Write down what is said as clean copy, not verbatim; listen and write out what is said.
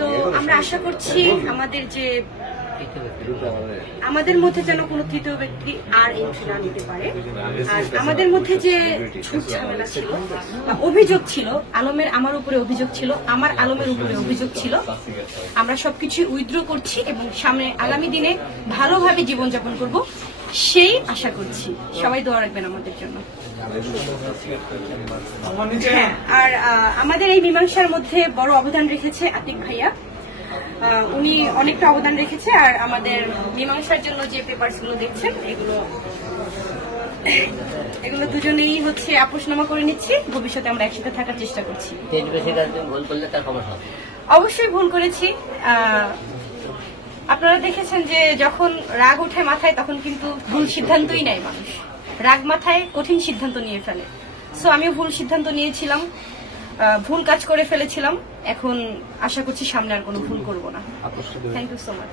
তো আমরা আশা করছি আমাদের মধ্যে যেন কোনো তৃতীয় ব্যক্তি আর এন্ট্রি না নিতে পারে। আর আমাদের মধ্যে যে ঝুট ঝামেলা ছিল বা অভিযোগ ছিল, আলমের আমার উপরে অভিযোগ ছিল, আমার আলমের উপরে অভিযোগ ছিল, আমরা সবকিছু উইথড্র করছি এবং সামনে আগামী দিনে ভালোভাবে জীবনযাপন করব সেই আশা করছি। সবাই দোয়া রাখবেন আমাদের জন্য। হ্যাঁ, আর আমাদের এই মীমাংসার মধ্যে বড় অবদান রেখেছে আতিক ভাইয়া, উনি অনেকটা অবদান রেখেছে। আর আমাদের মীমাংসার জন্য যে পেপারস গুলো দেখছেন এগুলো দুজনেই হচ্ছে আপোষনামা করে নিচ্ছি। ভবিষ্যতে আমরা একসাথে থাকার চেষ্টা করছি। অবশ্যই ভুল করেছি। আপনারা দেখেছেন যে যখন রাগ ওঠে মাথায় তখন কিন্তু ভুল সিদ্ধান্তই নেয় মানুষ, রাগ মাথায় কঠিন সিদ্ধান্ত নিয়ে ফেলে। সো আমিও ভুল সিদ্ধান্ত নিয়েছিলাম, ভুল কাজ করে ফেলেছিলাম। এখন আশা করছি সামনে আর কোনো ভুল করব না। Thank you so much.